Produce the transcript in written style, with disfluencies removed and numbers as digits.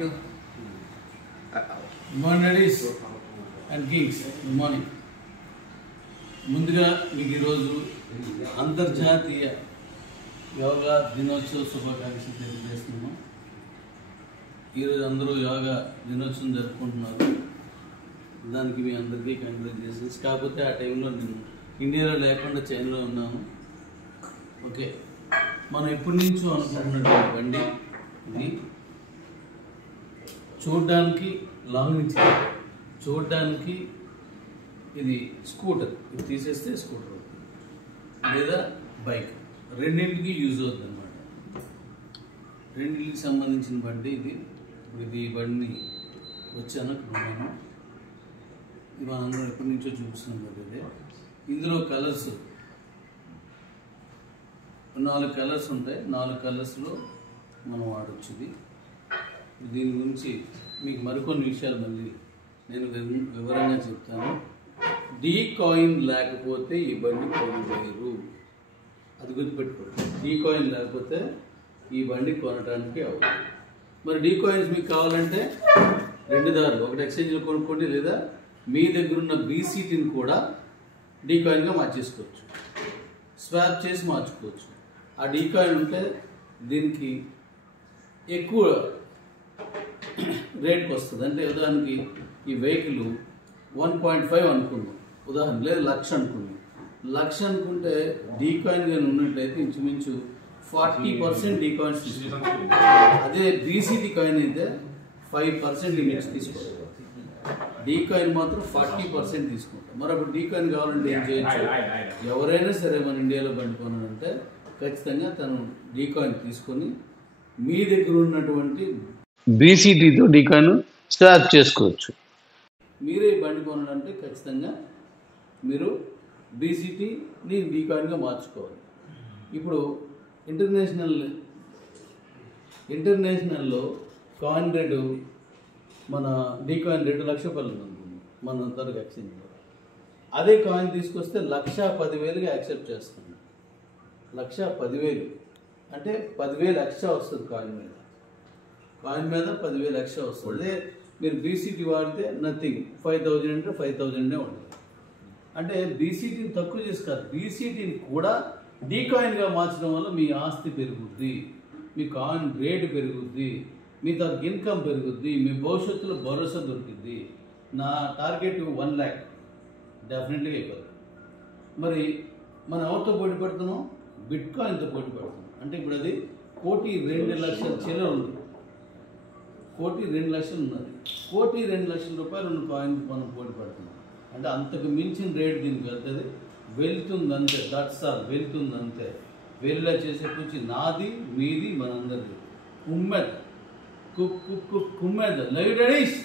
Good morning, ladies and kings. Good morning. ముందుగా మీకు ఈరోజు అంతర్జాతీయ యోగా దినోత్సవ శుభాకాంక్షలు తెలియజేస్తున్నాం. ఈరోజు అందరూ యోగా దినోత్సవం జరుపుకుంటున్నారు. దానికి మీ అందరికీ కంగ్రాచులేషన్స్. కాకపోతే ఆ టైంలో నేను ఇండియాలో లేకుండా చైనాలో ఉన్నాను. ఓకే, మనం ఎప్పటి నుంచో అనుకుంటున్నటువంటి బండి ఇది. చూడడానికి లాంగ్ నుంచి చూడడానికి ఇది స్కూటర్, ఇది తీసేస్తే స్కూటర్ అవుతుంది, లేదా బైక్, రెండింటికి యూజ్ అవుతుంది అన్నమాట. రెండింటికి సంబంధించిన బండి ఇది. ఇప్పుడు ఇది ఈ బండిని వచ్చాను ఉన్నాను. ఇది మనందరం ఎప్పటి నుంచో చూపిస్తున్నాం కదా. ఇదే ఇందులో కలర్స్ 4 కలర్స్ ఉంటాయి. 4 కలర్స్లో మనం వాడచ్చు. దీని గురించి మీకు మరికొన్ని విషయాలు మళ్ళీ నేను వివరంగా చెప్తాను. డీ కాయిన్ లేకపోతే ఈ బండి కొనలేరు, అది గుర్తుపెట్టుకోండి. డీ కాయిన్ లేకపోతే ఈ బండి కొనడానికి అవ్వదు. మరి డీ కాయిన్స్ మీకు కావాలంటే 2 దారులు, ఒకటి ఎక్స్చేంజ్లో కొనుక్కోండి, లేదా మీ దగ్గర ఉన్న బీసీటీని కూడా డీ కాయిన్గా మార్చేసుకోవచ్చు, స్వాప్ చేసి మార్చుకోవచ్చు. ఆ డీ కాయిన్ ఉంటే దీనికి ఎక్కువ రేట్కి వస్తుంది. అంటే ఉదాహరణకి ఈ వెహికల్ 1.5 అనుకుందాం ఉదాహరణ, లేదా 1,00,000 అనుకుందాం. 1,00,000 అనుకుంటే డీ కాయిన్ కానీ ఉన్నట్లయితే ఇంచుమించు 40% డీ కాయిన్స్ తీసుకుంటాం. అదే బీసీటీ కాయిన్ అయితే 5% లిమిట్స్ తీసుకోవాలి. డీ కాయిన్ మాత్రం 40% తీసుకుంటాం. మరి అప్పుడు డీ కాయిన్ కావాలంటే ఏం చేయొచ్చు? ఎవరైనా సరే మన ఇండియాలో బండి కొనాలంటే ఖచ్చితంగా తను డీ కాయిన్ తీసుకొని మీ దగ్గర ఉన్నటువంటి బీసీటీతో డీ కాయిన్ స్వాప్ చేసుకోవచ్చు. మీరే బండి కొనాలంటే ఖచ్చితంగా మీరు బీసీటీని డీ కాయిన్గా మార్చుకోవాలి. ఇప్పుడు ఇంటర్నేషనల్లో కాయిన్ రేటు, మన డీ కాయిన్ రేటు 1,00,000 ఉంటుంది మన తరకు ఎక్స్చేంజ్లో. అదే కాయిన్ తీసుకొస్తే 1,10,000గా యాక్సెప్ట్ చేస్తుంది. 1,10,000 అంటే 10,000 ఎక్స్ట్రా వస్తుంది కాయిన్ మీద. 10,000 ఎక్స్ట్రా వస్తుంది. అదే మీరు బీసీటీ వాడితే నథింగ్, 5,000 అంటే 5,000 ఉంటుంది. అంటే బీసీటీని తక్కువ చేసి కాదు, బీసీటీని కూడా డీ కాయిన్గా మార్చడం వల్ల మీ ఆస్తి పెరుగుద్ది, మీ కాయిన్ రేటు పెరుగుద్ది, మీ తనకు ఇన్కమ్ పెరుగుద్ది, మీ భవిష్యత్తులో భరోసా దొరికిద్ది. నా టార్గెట్ 1 lakh డెఫినెట్గా అయిపోతుంది. మరి మనం ఎవరితో పోటీ పడుతున్నాం? బిట్ కాయిన్తో పోటీ పడుతున్నాం. అంటే ఇప్పుడు అది 1,02,00,000 చిల్లర ఉంది. 1,02,00,000 ఉన్నది. 1,02,00,000 రూపాయలు ఉన్న కాయిన్ మనం పోటీ పడుతున్నాం. అంటే అంతకు మించిన రేట్ దీనికి వెళ్తుంది. వెళ్తుంది అంతే, దట్స్ ఆల్, వెళ్తుంది అంతే. వెళ్ళా చేసే కూర్చి నాది మీది మనందరిది. కుమ్మేద కుమ్మేద లైవ్ రెడీస్.